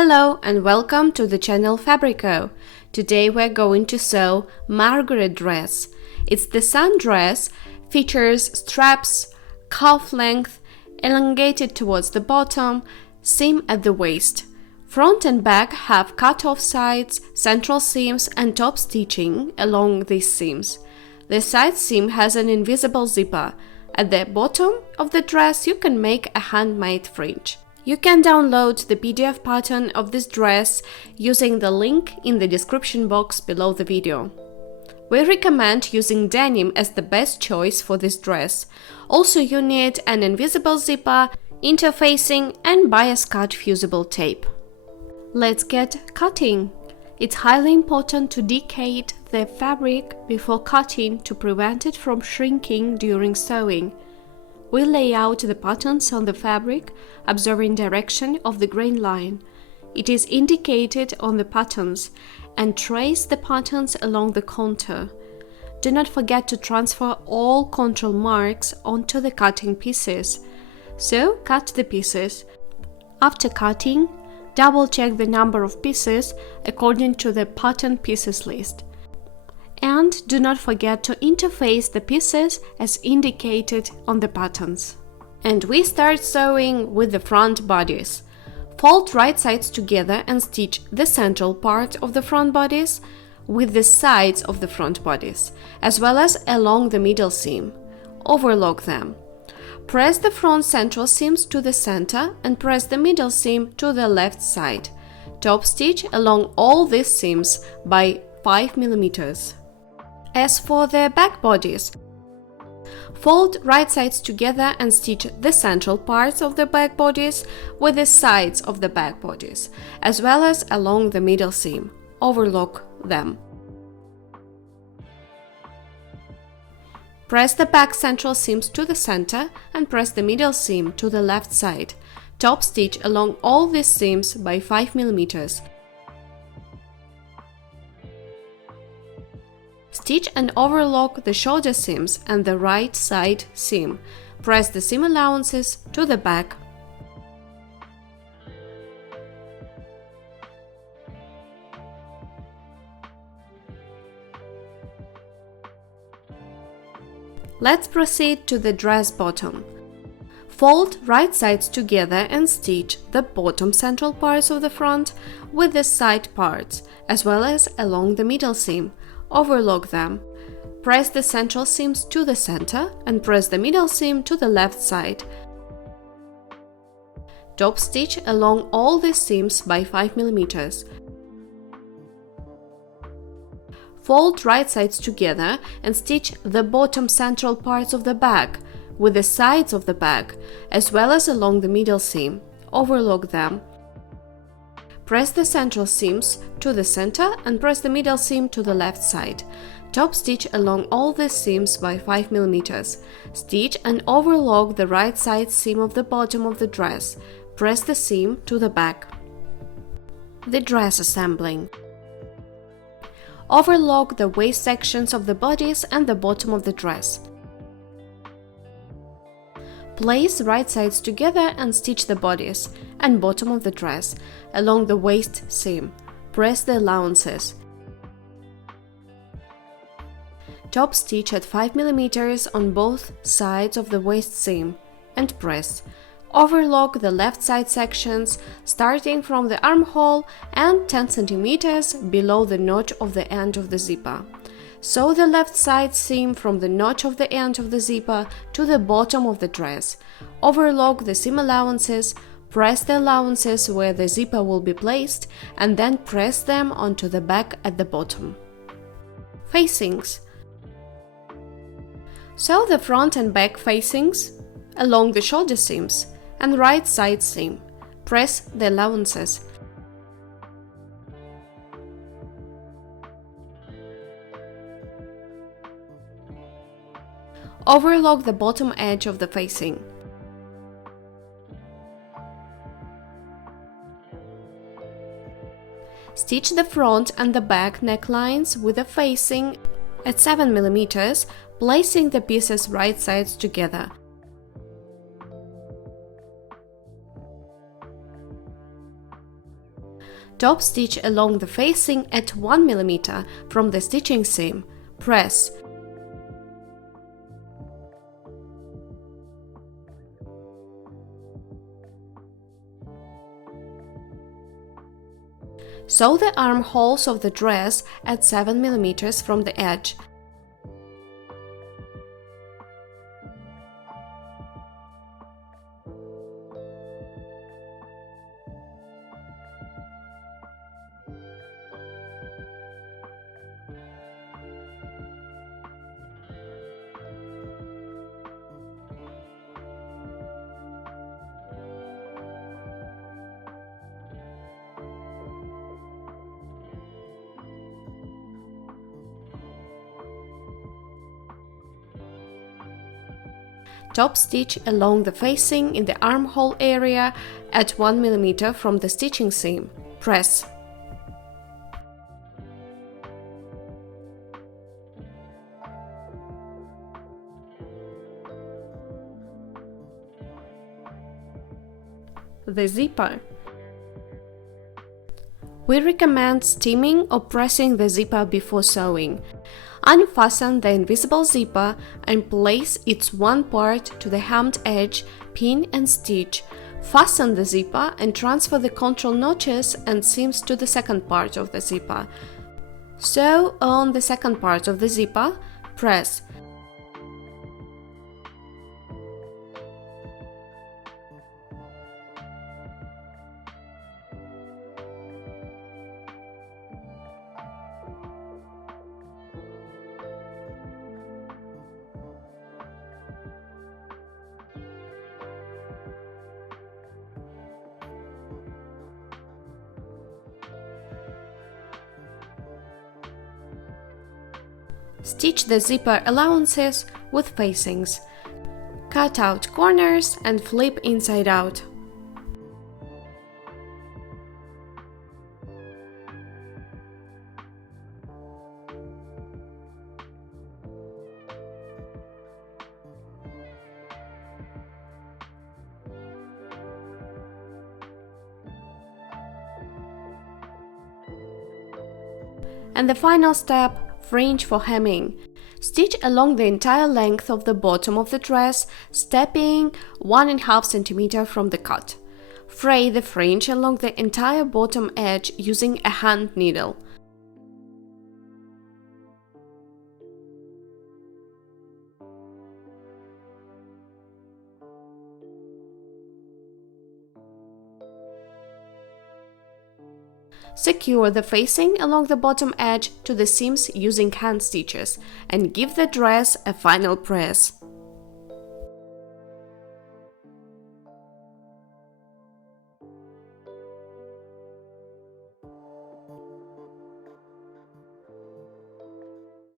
Hello and welcome to the channel Fabrico. Today we're going to sew Margaret Dress. It's the Sundress, features straps, cuff length, elongated towards the bottom, seam at the waist. Front and back have cut-off sides, central seams and top stitching along these seams. The side seam has an invisible zipper. At the bottom of the dress you can make a handmade fringe. You can download the PDF pattern of this dress using the link in the description box below the video. We recommend using denim as the best choice for this dress. Also, you need an invisible zipper, interfacing and bias cut fusible tape. Let's get cutting. It's highly important to decade the fabric before cutting to prevent it from shrinking during sewing. We lay out the patterns on the fabric, observing direction of the grain line. It is indicated on the patterns, and trace the patterns along the contour. Do not forget to transfer all control marks onto the cutting pieces. So, cut the pieces. After cutting, double-check the number of pieces according to the pattern pieces list. And do not forget to interface the pieces as indicated on the patterns. And we start sewing with the front bodice. Fold right sides together and stitch the central part of the front bodice with the sides of the front bodice, as well as along the middle seam. Overlock them. Press the front central seams to the center and press the middle seam to the left side. Top stitch along all these seams by 5 mm. As for the back bodice, fold right sides together and stitch the central parts of the back bodice with the sides of the back bodice, as well as along the middle seam. Overlock them. Press the back central seams to the center and press the middle seam to the left side. Top stitch along all these seams by 5 mm. Stitch and overlock the shoulder seams and the right side seam. Press the seam allowances to the back. Let's proceed to the dress bottom. Fold right sides together and stitch the bottom central parts of the front with the side parts, as well as along the middle seam. Overlock them. Press the central seams to the center and press the middle seam to the left side. Top stitch along all these seams by 5 mm. Fold right sides together and stitch the bottom central parts of the bag with the sides of the bag, as well as along the middle seam. Overlock them. Press the central seams to the center and press the middle seam to the left side. Top stitch along all these seams by 5 mm. Stitch and overlock the right side seam of the bottom of the dress. Press the seam to the back. The dress assembling. Overlock the waist sections of the bodice and the bottom of the dress. Place right sides together and stitch the bodice and bottom of the dress along the waist seam. Press the allowances. Top stitch at 5 mm on both sides of the waist seam and press. Overlock the left side sections starting from the armhole and 10 cm below the notch of the end of the zipper. Sew the left side seam from the notch of the end of the zipper to the bottom of the dress. Overlock the seam allowances, press the allowances where the zipper will be placed, and then press them onto the back at the bottom. Facings. Sew the front and back facings along the shoulder seams and right side seam. Press the allowances. Overlock the bottom edge of the facing. Stitch the front and the back necklines with the facing at 7 mm, placing the pieces right sides together. Top stitch along the facing at 1 mm from the stitching seam. Press. Sew the armholes of the dress at 7 mm from the edge. Top stitch along the facing in the armhole area at 1 mm from the stitching seam. Press. The zipper. We recommend steaming or pressing the zipper before sewing. Unfasten the invisible zipper and place its one part to the hemmed edge, pin and stitch. Fasten the zipper and transfer the control notches and seams to the second part of the zipper. Sew on the second part of the zipper. Press. Stitch the zipper allowances with facings. Cut out corners and flip inside out. And the final step, fringe for hemming. Stitch along the entire length of the bottom of the dress, stepping 1.5 cm from the cut. Fray the fringe along the entire bottom edge using a hand needle. Secure the facing along the bottom edge to the seams using hand stitches and give the dress a final press.